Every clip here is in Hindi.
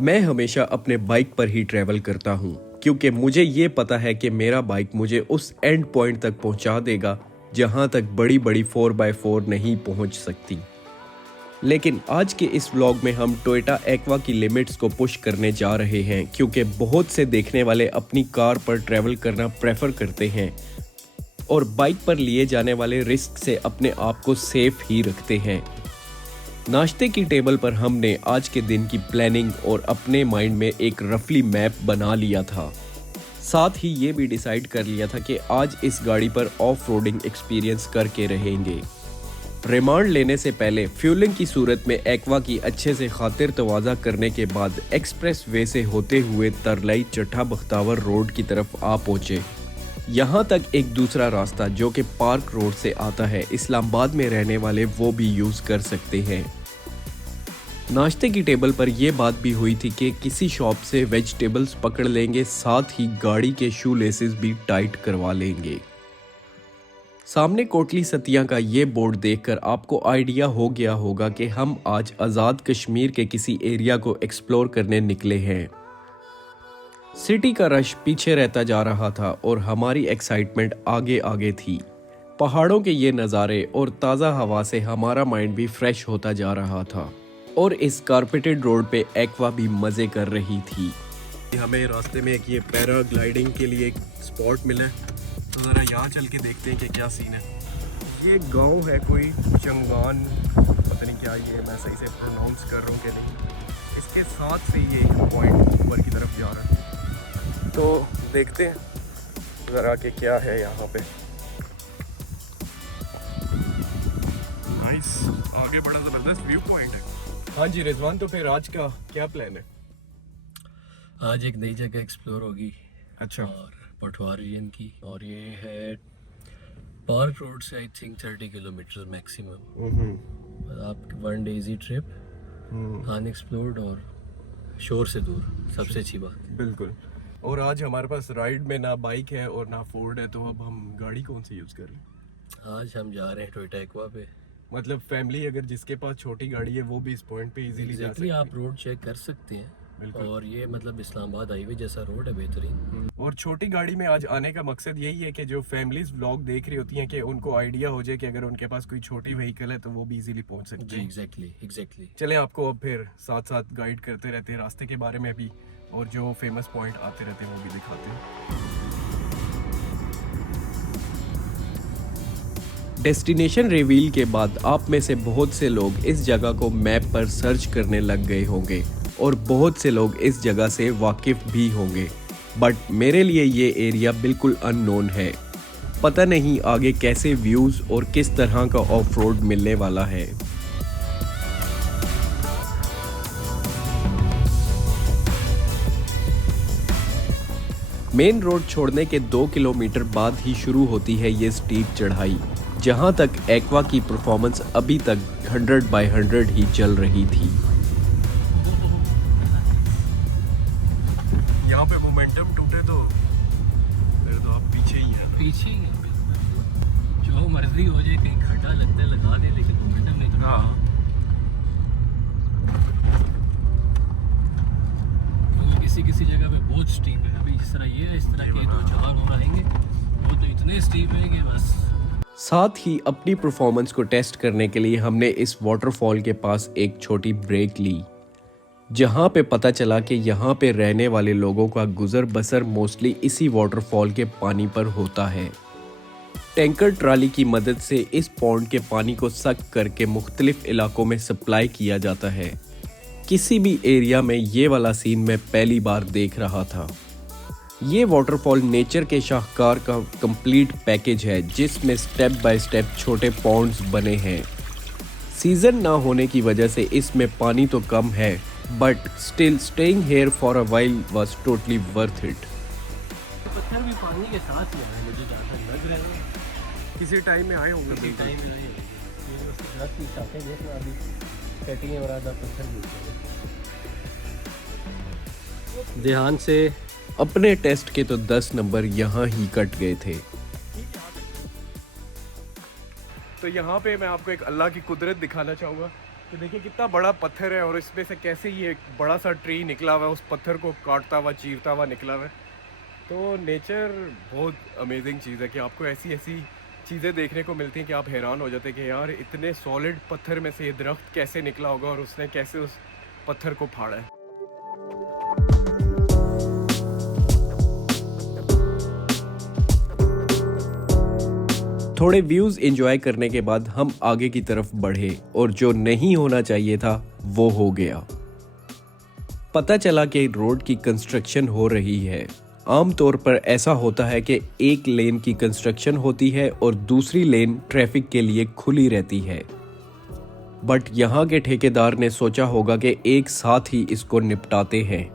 मैं हमेशा अपने बाइक पर ही ट्रैवल करता हूँ क्योंकि मुझे ये पता है कि मेरा बाइक मुझे उस एंड पॉइंट तक पहुँचा देगा जहाँ तक बड़ी बड़ी 4x4 नहीं पहुँच सकती। लेकिन आज के इस व्लॉग में हम टोयोटा एक्वा की लिमिट्स को पुश करने जा रहे हैं क्योंकि बहुत से देखने वाले अपनी कार पर ट्रैवल करना प्रेफर करते हैं और बाइक पर लिए जाने वाले रिस्क से अपने आप को सेफ ही रखते हैं। नाश्ते की टेबल पर हमने आज के दिन की प्लानिंग और अपने माइंड में एक रफली मैप बना लिया था। साथ ही ये भी डिसाइड कर लिया था कि आज इस गाड़ी पर ऑफ रोडिंग एक्सपीरियंस करके रहेंगे। रिमांड लेने से पहले फ्यूलिंग की सूरत में एक्वा की अच्छे से खातिर तवाज़ा करने के बाद एक्सप्रेस वे से होते हुए तरलाई चट्टा बख्तावर रोड की तरफ आ पहुंचे। यहाँ तक एक दूसरा रास्ता जो कि पार्क रोड से आता है, इस्लामाबाद में रहने वाले वो भी यूज़ कर सकते हैं। नाश्ते की टेबल पर यह बात भी हुई थी कि किसी शॉप से वेजिटेबल्स पकड़ लेंगे, साथ ही गाड़ी के शू लेसेस भी टाइट करवा लेंगे। सामने कोटली सतिया का ये बोर्ड देखकर आपको आइडिया हो गया होगा कि हम आज आज़ाद कश्मीर के किसी एरिया को एक्सप्लोर करने निकले हैं। सिटी का रश पीछे रहता जा रहा था और हमारी एक्साइटमेंट आगे आगे थी। पहाड़ों के ये नज़ारे और ताज़ा हवा से हमारा माइंड भी फ्रेश होता जा रहा था और इस कारपेटेड रोड पे एक्वा भी मज़े कर रही थी। हमें रास्ते में एक ये पैराग्लाइडिंग के लिए एक स्पॉट मिला है, तो ज़रा यहाँ चल के देखते हैं कि क्या सीन है। ये गांव है कोई चंगान, पता नहीं क्या ये मैं सही से प्रोनाउंस कर रहा हूँ कि नहीं। इसके साथ से ये एक पॉइंट ऊपर की तरफ जा रहा है, तो देखते हैं ज़रा कि क्या है यहाँ पे। नाइस, आगे बड़ा ज़बरदस्त व्यू पॉइंट है। हाँ जी रिजवान, तो फिर आज का क्या प्लान है? आज एक नई जगह एक्सप्लोर होगी। अच्छा। और पटवार रीजन की, और ये है पार्क रोड से आई थिंक 30 किलोमीटर मैक्सिमम। आप 1 डे इजी ट्रिप, अनएक्सप्लोर्ड और शोर से दूर, सबसे अच्छी बात। बिल्कुल। और आज हमारे पास राइड में ना बाइक है और ना फोर्ड है, तो अब हम गाड़ी कौन सी यूज़ कर रहे हैं? आज हम जा रहे हैं टोयोटा एक्वा पे। मतलब फैमिली अगर जिसके पास छोटी गाड़ी है वो भी इस पॉइंट पे इजीली जा सकती है। आप रोड चेक कर सकते हैं। बिल्कुल। और ये मतलब इस्लामाबाद हाईवे जैसा रोड है, बेहतरीन। और छोटी गाड़ी में आज आने का मकसद यही है कि जो फैमिलीज व्लॉग देख रही होती हैं कि उनको आइडिया हो जाए कि अगर उनके पास कोई छोटी व्हीकल है तो वो भी इजीली पहुंच सकते हैं। एग्जैक्टली। चले आपको अब फिर साथ साथ गाइड करते रहते हैं रास्ते के बारे में भी, और जो फेमस पॉइंट आते रहते हैं वो भी दिखाते हैं। डेस्टिनेशन रिवील के बाद आप में से बहुत से लोग इस जगह को मैप पर सर्च करने लग गए होंगे और बहुत से लोग इस जगह से वाकिफ भी होंगे, बट मेरे लिए ये एरिया बिल्कुल अननोन है। पता नहीं आगे कैसे व्यूज़ और किस तरह का ऑफ रोड मिलने वाला है। मेन रोड छोड़ने के 2 किलोमीटर बाद ही शुरू होती है ये स्टीप चढ़ाई, जहां तक एक्वा की परफॉर्मेंस अभी तक 100/100 ही चल रही थी। यहाँ पे मोमेंटम टूटे तो फिर तो आप पीछे ही हैं। पीछे ही जो मर्जी हो जाए, कहीं खड्डा लगता है लगा दे, लेकिन मोमेंटम नहीं। हाँ, तो किसी जगह पे बहुत स्टीप है। अभी इस तरह ये है, इस तरह के 2-4 और आएंगे, वो तो इतने स्टीप है कि बस। साथ ही अपनी परफॉर्मेंस को टेस्ट करने के लिए हमने इस वाटरफॉल के पास एक छोटी ब्रेक ली, जहां पे पता चला कि यहाँ पे रहने वाले लोगों का गुजर बसर मोस्टली इसी वाटरफॉल के पानी पर होता है। टैंकर ट्राली की मदद से इस पॉन्ड के पानी को सक करके मुख्तलिफ इलाकों में सप्लाई किया जाता है। किसी भी एरिया में ये वाला सीन मैं पहली बार देख रहा था। ये वाटरफॉल नेचर के शाहकार का कंप्लीट पैकेज है, जिसमें स्टेप बाय स्टेप छोटे पॉन्ड्स बने हैं। सीजन ना होने की वजह से इसमें पानी तो कम है, but still staying here for a while was totally worth it. पत्थर भी पानी के साथ ही है, मुझे जहाँ तक लग रहा है। किसी टाइम में आए होंगे। किसी टाइम में आए होंगे। ये उसके साथ ही साथे देखना, अभी कटिंग और आधा पत्थर भी। ध्यान से अपने टेस्ट के तो 10 नंबर यहाँ ही कट गए थे। तो यहाँ पे मैं आपको एक अल्लाह की कुदरत दिखाना चाहूँगा तो देखिए कितना बड़ा पत्थर है और इसमें से कैसे ये एक बड़ा सा ट्री निकला हुआ है, उस पत्थर को काटता हुआ चीरता हुआ निकला हुआ है। तो नेचर बहुत अमेजिंग चीज़ है कि आपको ऐसी ऐसी चीज़ें देखने को मिलती हैं कि आप हैरान हो जाते हैं कि यार इतने सॉलिड पत्थर में से ये दरख्त कैसे निकला होगा और उसने कैसे उस पत्थर को फाड़ा है। थोड़े व्यूज एंजॉय करने के बाद हम आगे की तरफ बढ़े और जो नहीं होना चाहिए था वो हो गया। पता चला कि रोड की कंस्ट्रक्शन हो रही है। आमतौर पर ऐसा होता है कि एक लेन की कंस्ट्रक्शन होती है और दूसरी लेन ट्रैफिक के लिए खुली रहती है, बट यहाँ के ठेकेदार ने सोचा होगा कि एक साथ ही इसको निपटाते हैं।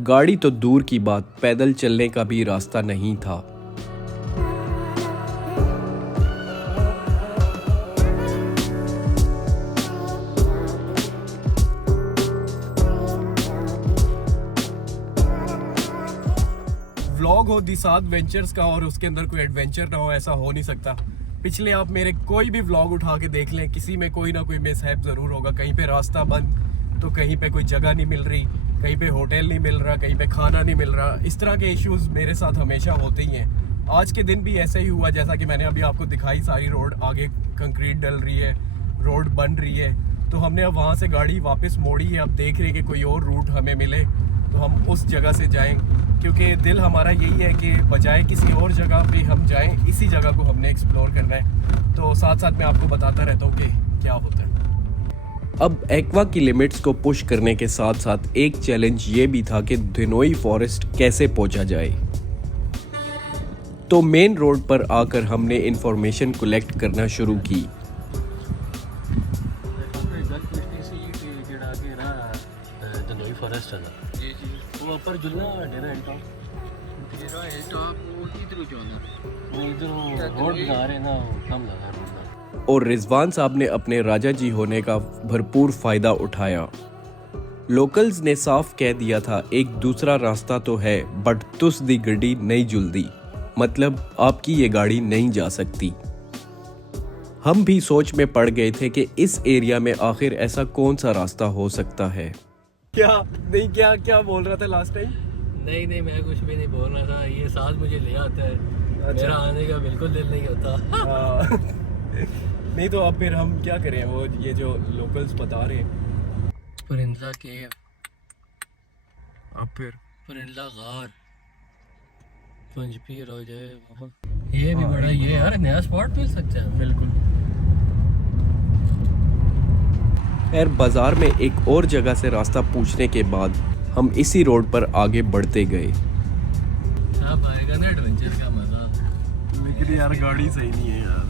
गाड़ी तो दूर की बात, पैदल चलने का भी रास्ता नहीं था। व्लॉग हो दिसाद वेंचर्स का और उसके अंदर कोई एडवेंचर ना हो, ऐसा हो नहीं सकता। पिछले आप मेरे कोई भी व्लॉग उठा के देख लें, किसी में कोई ना कोई मिसहैप ज़रूर होगा। कहीं पे रास्ता बंद, तो कहीं पे कोई जगह नहीं मिल रही, कहीं पे होटल नहीं मिल रहा, कहीं पे खाना नहीं मिल रहा। इस तरह के इश्यूज मेरे साथ हमेशा होते ही हैं। आज के दिन भी ऐसा ही हुआ, जैसा कि मैंने अभी आपको दिखाई। सारी रोड आगे कंक्रीट डल रही है, रोड बन रही है, तो हमने अब वहाँ से गाड़ी वापस मोड़ी है। अब देख रहे हैं कि कोई और रूट हमें मिले तो हम उस जगह से जाएं, क्योंकि दिल हमारा यही है कि बजाय किसी और जगह पे हम जाएं, इसी जगह को हमने एक्सप्लोर करना है। तो साथ साथ मैं आपको बताता रहता हूँ कि क्या होता है। अब एक्वा की लिमिट्स को पुश करने के साथ साथ एक चैलेंज ये भी था कि धनोई फॉरेस्ट कैसे पहुंचा जाए। तो मेन रोड पर आकर हमने इंफॉर्मेशन कलेक्ट करना शुरू की। ऊपर जुलना डेरा हिलटॉप इधर रोड बना रहे ना, कम लगा रोड। और रिजवान साहब ने अपने राजा जी होने का भरपूर फायदा उठाया। लोकल्स ने साफ कह दिया था एक दूसरा रास्ता तो है, बट तुस दी गड्डी नहीं जुलदी, मतलब आपकी ये गाड़ी नहीं जा सकती। हम भी सोच में पड़ गए थे कि इस एरिया में आखिर ऐसा कौन सा रास्ता हो सकता है। क्या बोल रहा था लास्ट टाइम? नहीं मैं कुछ भी नहीं बोल रहा था। ये साथ मुझे ले आता है। अच्छा। मेरा आने का बिल्कुल दिल नहीं होता। नहीं तो अब फिर हम क्या करें, वो ये जो लोकल्स बता रहे हैं परिंदा के, अब फिर परिंदा गार पंजपीर हो जाए वहाँ। ये भी बड़ा ये यार नया स्पॉट मिल सकता है। बिल्कुल। खैर बाजार में एक और जगह से रास्ता पूछने के बाद हम इसी रोड पर आगे बढ़ते गए। अब आएगा ना एडवेंचर का मजा। लेकिन यार गाड़ी सही नहीं है यार,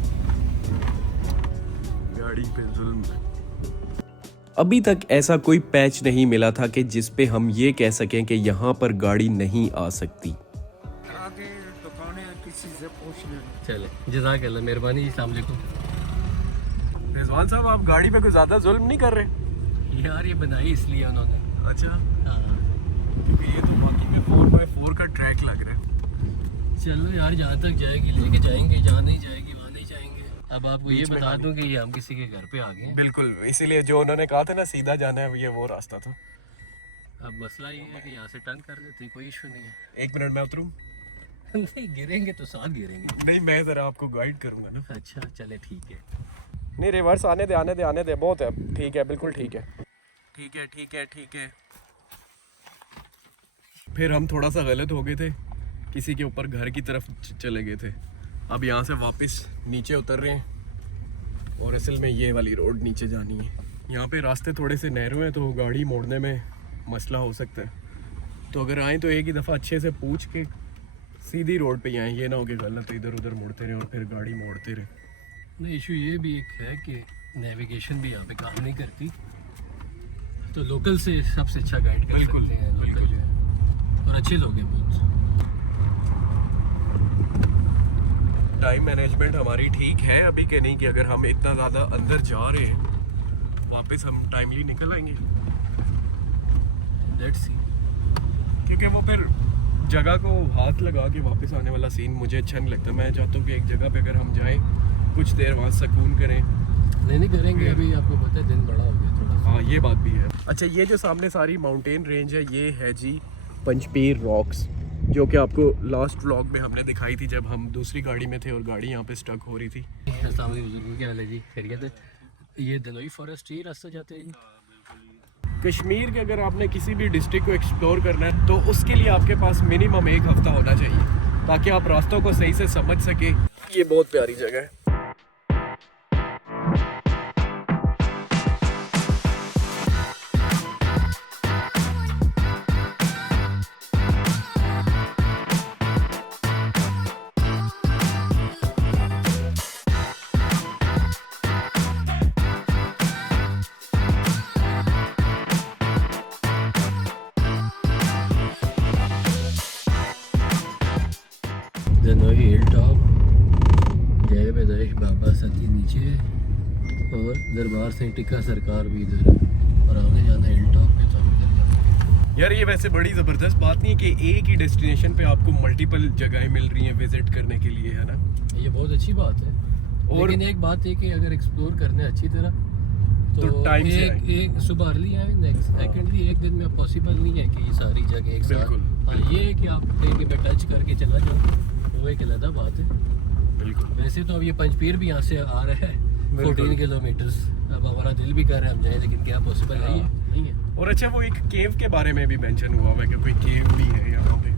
गाड़ी पे जुल्म है। अभी तक ऐसा कोई पैच नहीं मिला था कि जिस पे हम ये कह सकें कि यहाँ पर गाड़ी नहीं आ सकती। आगे दुकानें किसी से पूछ लें। चले जज़ाकल्लाह, मेहरबानी। अस्सलाम वालेकुम। रिजवान साहब आप गाड़ी पे कोई ज्यादा जुल्म नहीं कर रहे यार? ये बनाई इसलिए उन्होंने। अच्छा। हाँ क्योंकि ये तो बाकी में 4x4 का ट्रैक लग रहा है। चलो यार, जहाँ तक जाएगी लेके जाएंगे, जहाँ नहीं जाएगी वहाँ नहीं जाएंगे। अब आपको ये बता दूं कि ये हम किसी के घर पे आ गए। बिल्कुल, इसीलिए जो उन्होंने कहा था ना सीधा जाना है, ये वो रास्ता था। अब मसला ये है कि यहाँ से टर्न कर देते, कोई इशू नहीं है। 1 मिनट में उतरूं? नहीं गिरेंगे तो साथ गिरेंगे। नहीं, मैं जरा आपको गाइड करूंगा ना। अच्छा चले ठीक है। नहीं रिवर्स आने दे बहुत है। ठीक है, बिल्कुल ठीक है। फिर हम थोड़ा सा गलत हो गए थे, किसी के ऊपर घर की तरफ चले गए थे। अब यहाँ से वापस नीचे उतर रहे हैं और असल में ये वाली रोड नीचे जानी है। यहाँ पे रास्ते थोड़े से नैरो हैं तो गाड़ी मोड़ने में मसला हो सकता है। तो अगर आएँ तो एक ही दफ़ा अच्छे से पूछ के सीधी रोड पे ही आएँ, ये ना हो कि गलत इधर उधर मुड़ते रहे और फिर गाड़ी मोड़ते रहे। नहीं, इशू ये भी एक है कि नेविगेशन भी यहाँ पे काम नहीं करती, तो लोकल से सबसे अच्छा गाइड कर सकते हैं। लोकल जो है और अच्छे लोग हैं बहुत। टाइम मैनेजमेंट हमारी ठीक है अभी के नहीं, कि अगर हम इतना ज़्यादा अंदर जा रहे हैं वापस हम टाइमली निकल आएंगे। लेट्स सी, क्योंकि वो फिर जगह को हाथ लगा के वापस आने वाला सीन मुझे अच्छा नहीं लगता। मैं चाहता हूँ कि एक जगह पे अगर हम जाएं कुछ देर वहाँ सुकून करें, नहीं करेंगे अभी, आपको पता है दिन बड़ा हो गया थोड़ा सा। हाँ ये बात भी है। अच्छा ये जो सामने सारी माउंटेन रेंज है ये है जी पंचपीर रॉक्स, जो कि आपको लास्ट व्लॉग में हमने दिखाई थी जब हम दूसरी गाड़ी में थे और गाड़ी यहाँ पे स्टक हो रही थी। अस्सलाम वालेकुम बुजुर्गों, क्या हाल है जी, खैरियत है? ये दलोई फॉरेस्ट ही रास्ता जाते हैं जी। कश्मीर के अगर आपने किसी भी डिस्ट्रिक्ट को एक्सप्लोर करना है तो उसके लिए आपके पास मिनिमम 1 हफ्ता होना चाहिए ताकि आप रास्तों को सही से समझ सके। ये बहुत प्यारी जगह है। दलोई हिल टॉप, जय बेदाइश बाबा सती नीचे और दरबार सिंह टिक्का सरकार भी इधर है, और आगे जाना हिल टॉप पे तो उधर जाना। यार ये वैसे बड़ी ज़बरदस्त बात नहीं है कि एक ही डेस्टिनेशन पे आपको मल्टीपल जगहें मिल रही हैं विजिट करने के लिए, है ना? ये बहुत अच्छी बात है। और लेकिन एक बात है कि अगर एक्सप्लोर करना है अच्छी तरह तो टाइम से एक सुबह अर्ली आए, नेक्स्ट सेकेंडली एक दिन में पॉसिबल नहीं है कि ये सारी जगह एक साथ। बिल्कुल। हाँ, ये है कि आप कहीं पे टच करके चला जाओ, वो एक अलग बात है। बिल्कुल। वैसे तो अब ये पंचपीर भी यहाँ से आ रहा है 14 किलोमीटर्स, अब हमारा दिल भी कर रहा है हम जाएं, लेकिन क्या पॉसिबल है? नहीं है। और अच्छा वो एक केव के बारे में भी मेंशन हुआ हुआ है कि कोई केव भी है यहाँ पे,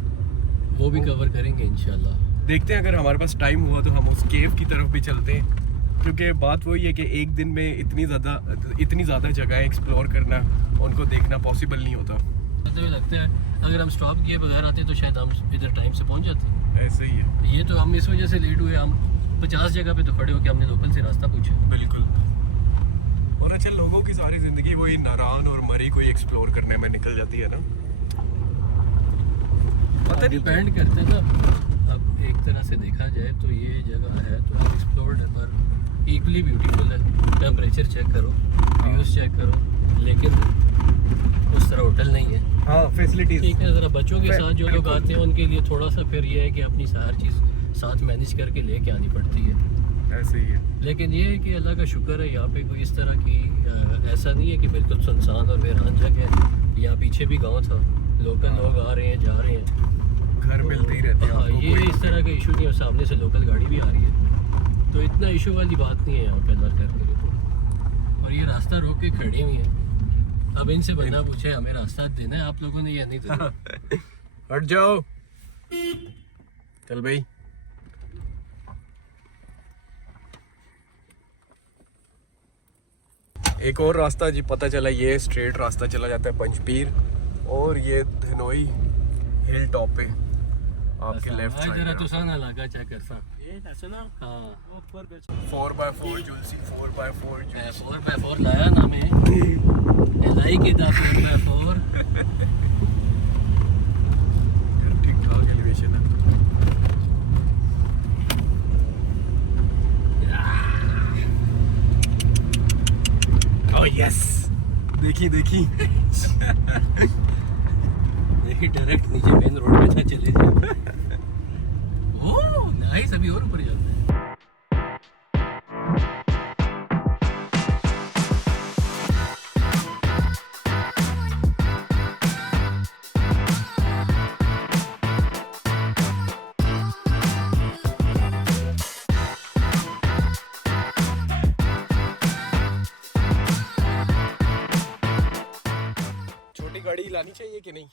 वो भी कवर करेंगे इंशाल्लाह। देखते हैं अगर हमारे पास टाइम हुआ तो हम उस केव की तरफ भी चलते हैं, क्योंकि बात वही है कि एक दिन में इतनी ज़्यादा जगह एक्सप्लोर करना, उनको देखना पॉसिबल नहीं होता। तो लगता है अगर हम स्टॉप किए बगैर आते तो शायद हम इधर टाइम से पहुँच जाते। ऐसे ही है। ये तो हम इस वजह से लेट हुए, हम 50 जगह पे तो खड़े हो के हमने लोकल से रास्ता पूछा। बिल्कुल। और अच्छा लोगों की सारी ज़िंदगी वही नारान और मरी को एक्सप्लोर करने में निकल जाती है ना। पता नहीं डिपेंड करता है ना। अब एक तरह से देखा जाए तो ये जगह है तो एक्सप्लोर्ड है, पर इक्वली ब्यूटीफुल है। टेम्परेचर चेक करो, व्यूज चेक करो, लेकिन उस तरह होटल नहीं है। हाँ फैसिलिटीज ठीक है, ज़रा बच्चों के साथ जो लोग आते हैं उनके लिए थोड़ा सा फिर ये है कि अपनी हर चीज़ साथ मैनेज करके लेके आनी पड़ती है। ऐसे ही है। लेकिन ये है कि अल्लाह का शुक्र है यहाँ पे कोई इस तरह की ऐसा नहीं है कि बिल्कुल सुनसान और वीरान जगह है। यहाँ पीछे भी गांव था, लोकल लोग आ रहे हैं जा रहे हैं, घर मिलते ही रहते हैं हाँ, आपको, ये कोई- इस तरह का इशू नहीं है। सामने से लोकल गाड़ी भी आ रही है तो इतना इशू वाली बात नहीं है यहाँ पे, अल्लाह खैर करे तो। और ये रास्ता रोक के खड़ी हुई है। अब इनसे बंदा पूछे हमें रास्ता देना है आप लोगों ने या नहीं देना। हट जाओ, चल भाई। एक और रास्ता जी पता चला, ये स्ट्रेट रास्ता चला जाता है पंचपीर, और ये धनोई हिल टॉप पे आपके लेफ्ट जरा साइड तो सन इलाका चेक कर सा। हाँ 4x4 जुलसी 4x4 जुलसी 4x4 लाया ना मैं एलाई के दा 4x4। ठीक ठाक एलिवेशन है। ओह यस, देखी देखिए डायरेक्ट नीचे मेन रोड पे चले जाए। ओह नाइस, अभी और ऊपर जाते हैं। छोटी गाड़ी लानी चाहिए कि नहीं?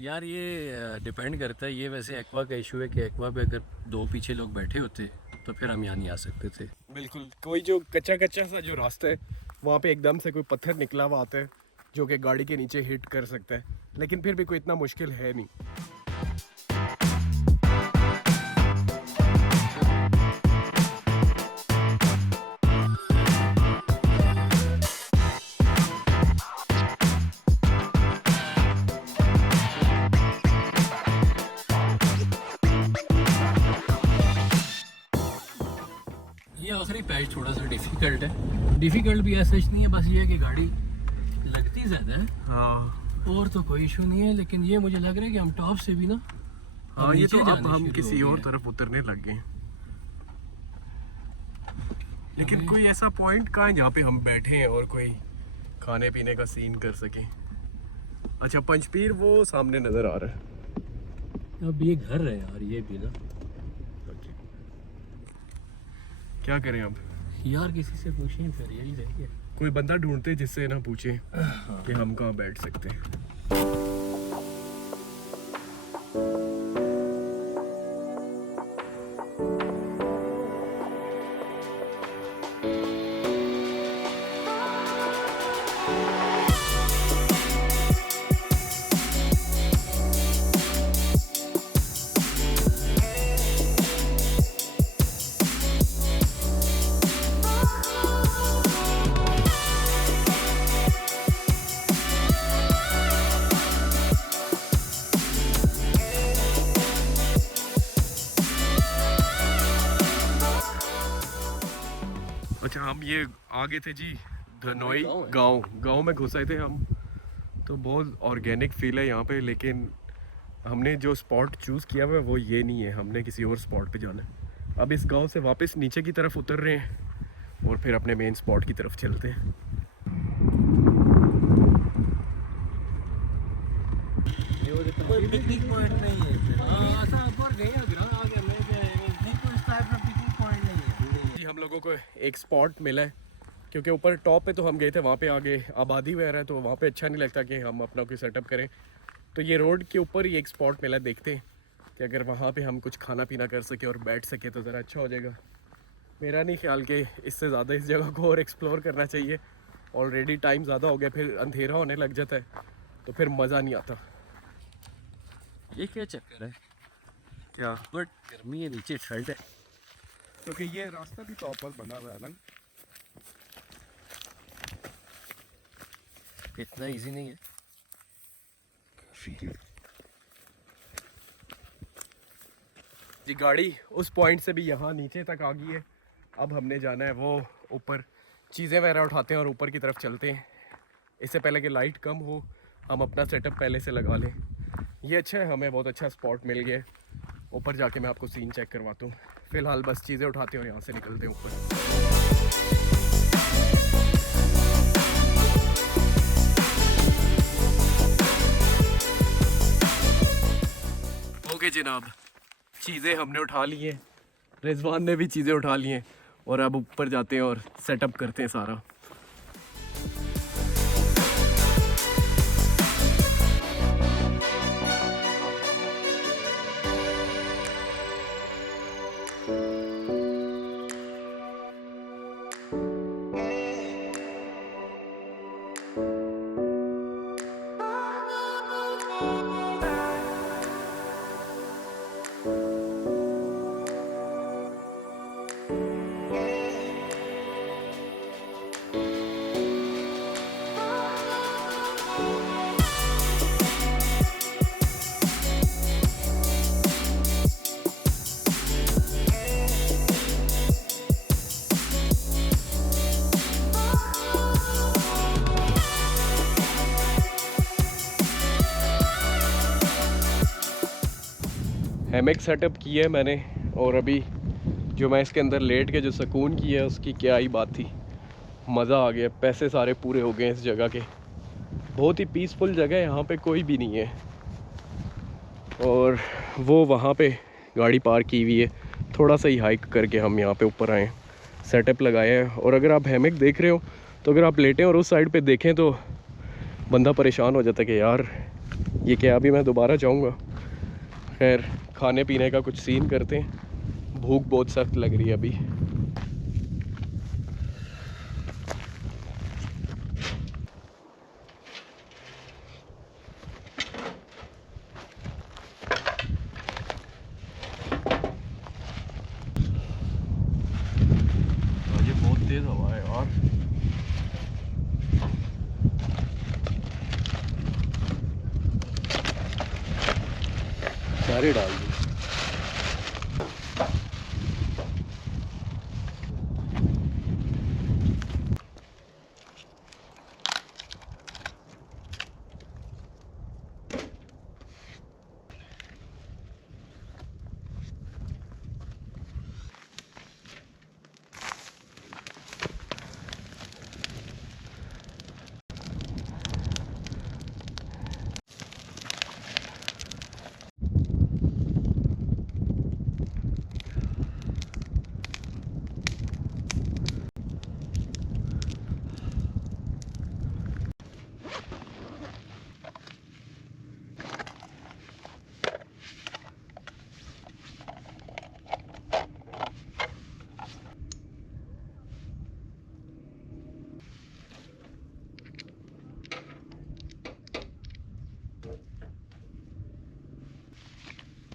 यार ये डिपेंड करता है। ये वैसे एक्वा का इशू है कि एक्वा पे अगर 2 पीछे लोग बैठे होते तो फिर हम यहाँ नहीं आ सकते थे। बिल्कुल। कोई जो कच्चा सा जो रास्ता है वहाँ पे एकदम से कोई पत्थर निकला हुआ आता है जो कि गाड़ी के नीचे हिट कर सकता है, लेकिन फिर भी कोई इतना मुश्किल है नहीं। ये आखिरी पैच थोड़ा सा डिफ़िकल्ट है। डिफ़िकल्ट भी ऐसा नहीं है, बस ये है कि गाड़ी लगती ज़्यादा है। हाँ और तो कोई इशू नहीं है, लेकिन ये मुझे लग रहा है कि हम टॉप से भी ना हाँ, ये तो नीचे अब जाने हम शुरू किसी हो और गए। तरफ उतरने लग गए। लेकिन कोई ऐसा पॉइंट कहाँ है जहाँ पे हम बैठे हैं और कोई खाने पीने का सीन कर सके। अच्छा, पंचपीर वो सामने नजर आ रहा है। अब ये घर है यार, ये भी ना क्या करें अब? यार, किसी से पूछें फिर, यही रह गया। कोई बंदा ढूंढते जिससे ना पूछे कि हम कहाँ बैठ सकते हैं। अच्छा, हम ये आगे थे जी धनोई गांव में घुसे थे हम। तो बहुत ऑर्गेनिक फील है यहाँ पे, लेकिन हमने जो स्पॉट चूज़ किया हुआ है वो ये नहीं है, हमने किसी और स्पॉट पे जाना है। अब इस गांव से वापस नीचे की तरफ उतर रहे हैं और फिर अपने मेन स्पॉट की तरफ चलते हैं। कोई पिकनिक पॉइंट नहीं है जी, हम लोगों को एक स्पॉट मिला है, क्योंकि ऊपर टॉप पे तो हम गए थे, वहाँ पे आगे आबादी वगैरह है, तो वहाँ पे अच्छा नहीं लगता कि हम अपना कोई सेटअप करें। तो ये रोड के ऊपर ही एक स्पॉट मिला है, देखते हैं कि अगर वहाँ पे हम कुछ खाना पीना कर सके और बैठ सके तो ज़रा अच्छा हो जाएगा। मेरा नहीं ख्याल कि इससे ज़्यादा इस जगह को और एक्सप्लोर करना चाहिए। ऑलरेडी टाइम ज़्यादा हो गया, फिर अंधेरा होने लग जाता है तो फिर मज़ा नहीं आता। ये क्या चक्कर है? क्या? बट गर्मी है, नीचे ठंड है। क्योंकि ये रास्ता भी टॉप पर बना हुआ है ना। इतना इजी नहीं है। जी, गाड़ी उस पॉइंट से भी यहाँ नीचे तक आ गई है। अब हमने जाना है वो ऊपर, चीज़ें वगैरह उठाते हैं और ऊपर की तरफ चलते हैं। इससे पहले कि लाइट कम हो, हम अपना सेटअप पहले से लगा लें। ये अच्छा है, हमें बहुत अच्छा स्पॉट मिल गया है। ऊपर जाके मैं आपको सीन चेक करवाता हूँ। फ़िलहाल बस चीज़ें उठाते हैं और यहाँ से निकलते हैं ऊपर। ओके जनाब, चीज़ें हमने उठा ली हैं, रिजवान ने भी चीज़ें उठा ली हैं और अब ऊपर जाते हैं और सेटअप करते हैं सारा। हैमक सेटअप की है मैंने, और अभी जो मैं इसके अंदर लेट के जो सुकून की है उसकी क्या ही बात थी। मज़ा आ गया, पैसे सारे पूरे हो गए इस जगह के। बहुत ही पीसफुल जगह है, यहाँ पे कोई भी नहीं है। और वो वहाँ पे गाड़ी पार्क की हुई है, थोड़ा सा ही हाइक करके हम यहाँ पे ऊपर आए, सेटअप लगाए हैं। और अगर आप हैमक देख रहे हो तो अगर आप लेटें और उस साइड पे देखें तो बंदा परेशान हो जाता है कि यार ये क्या, अभी मैं दोबारा जाऊँगा। खैर, खाने पीने का कुछ सीन करते हैं, भूख बहुत सख्त लग रही है अभी। ये बहुत तेज हवा है यार। सारे डाल दी।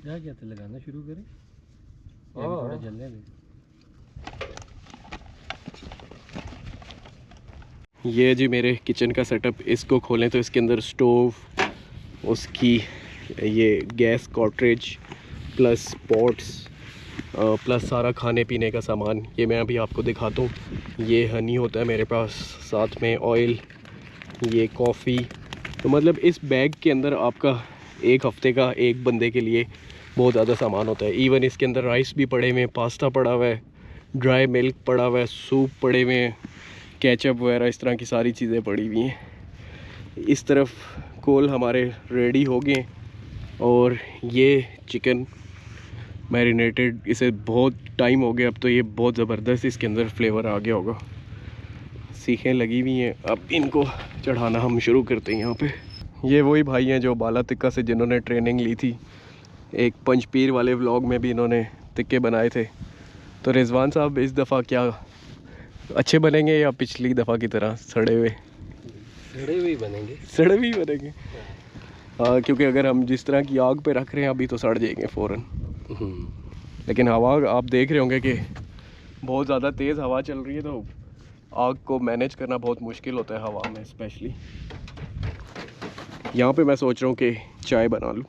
क्या कहते लगाना शुरू करें या थोड़ा जलने दें? ये जी मेरे किचन का सेटअप। इसको खोलें तो इसके अंदर स्टोव, उसकी ये गैस कॉर्टरेज प्लस पॉट्स प्लस सारा खाने पीने का सामान, ये मैं अभी आपको दिखाता हूँ। ये हनी होता है मेरे पास, साथ में ऑयल, ये कॉफ़ी। तो मतलब इस बैग के अंदर आपका एक हफ़्ते का एक बंदे के लिए बहुत ज़्यादा सामान होता है। इवन इसके अंदर राइस भी पड़े हुए हैं, पास्ता पड़ा हुआ है, ड्राई मिल्क पड़ा हुआ है, सूप पड़े हुए हैं, केचप वगैरह इस तरह की सारी चीज़ें पड़ी हुई हैं। इस तरफ कोल हमारे रेडी हो गए और ये चिकन मैरिनेटेड, इसे बहुत टाइम हो गया, अब तो ये बहुत ज़बरदस्त इसके अंदर फ्लेवर आ गया होगा। सीखें लगी हुई हैं, अब इनको चढ़ाना हम शुरू करते हैं यहाँ पे। ये वही भाई हैं जो बाला तिक्का से जिन्होंने ट्रेनिंग ली थी। एक पंचपीर वाले व्लॉग में भी इन्होंने तिक्के बनाए थे। तो रिजवान साहब इस दफ़ा क्या अच्छे बनेंगे या पिछली दफ़ा की तरह सड़े हुए? सड़े हुए ही बनेंगे। सड़े हुए ही बनेंगे, हाँ, क्योंकि अगर हम जिस तरह की आग पे रख रहे हैं अभी तो सड़ जाएंगे फ़ौरन। लेकिन हवा आप देख रहे होंगे कि बहुत ज़्यादा तेज़ हवा चल रही है, तो आग को मैनेज करना बहुत मुश्किल होता है हवा में स्पेशली। यहाँ पे मैं सोच रहा हूँ कि चाय बना लूँ।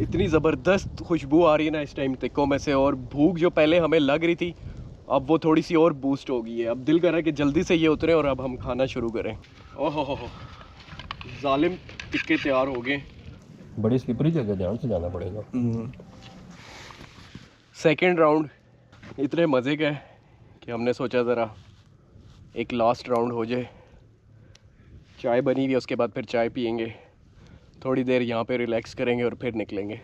इतनी ज़बरदस्त खुशबू आ रही है ना इस टाइम तिक्कों में से, और भूख जो पहले हमें लग रही थी अब वो थोड़ी सी और बूस्ट हो गई है। अब दिल कर रहा है कि जल्दी से ये उतरे और अब हम खाना शुरू करें। ओहो हो, जालिम टिक्के तैयार हो गए। बड़ी स्लिपरी जगह, ध्यान से जाना पड़ेगा। सेकंड राउंड इतने मज़े का है कि हमने सोचा ज़रा एक लास्ट राउंड हो जाए। चाय बनी हुई है, उसके बाद फिर चाय पियेंगे, थोड़ी देर यहाँ पे रिलैक्स करेंगे और फिर निकलेंगे।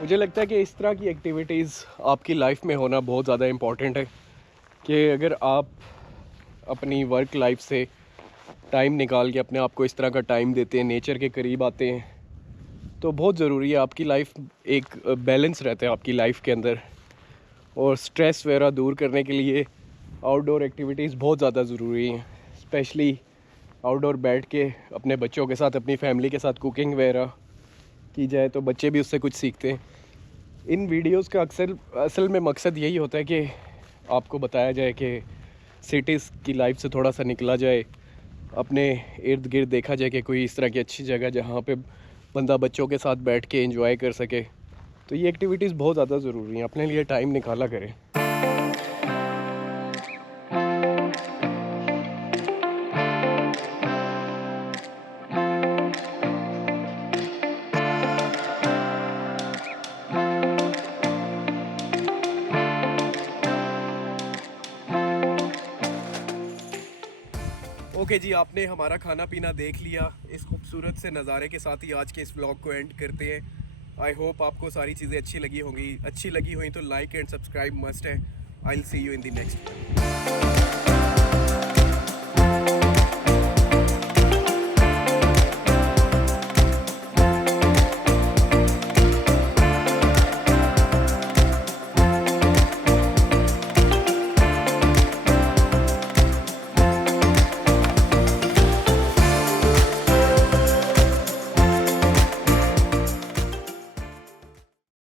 मुझे लगता है कि इस तरह की एक्टिविटीज़ आपकी लाइफ में होना बहुत ज़्यादा इम्पॉर्टेंट है कि अगर आप अपनी वर्क लाइफ से टाइम निकाल के अपने आप को इस तरह का टाइम देते हैं, नेचर के करीब आते हैं, तो बहुत ज़रूरी है। आपकी लाइफ एक बैलेंस रहता है आपकी लाइफ के अंदर, और स्ट्रेस वगैरह दूर करने के लिए आउटडोर एक्टिविटीज़ बहुत ज़्यादा ज़रूरी हैं। स्पेशली आउटडोर बैठ के अपने बच्चों के साथ, अपनी फैमिली के साथ कुकिंग वगैरह की जाए तो बच्चे भी उससे कुछ सीखते हैं। इन वीडियोस का असल में मकसद यही होता है कि आपको बताया जाए कि सिटीज़ की लाइफ से थोड़ा सा निकला जाए, अपने इर्द गिर्द देखा जाए कि कोई इस तरह की अच्छी जगह जहाँ पे बंदा बच्चों के साथ बैठ के एंजॉय कर सके। तो ये एक्टिविटीज़ बहुत ज़्यादा ज़रूरी हैं, अपने लिए टाइम निकाला करें। ओके जी, आपने हमारा खाना पीना देख लिया। इस खूबसूरत से नज़ारे के साथ ही आज के इस व्लॉग को एंड करते हैं। आई होप आपको सारी चीज़ें अच्छी लगी होंगी। अच्छी लगी हुई तो लाइक एंड सब्सक्राइब मस्ट है। I will see you in the next.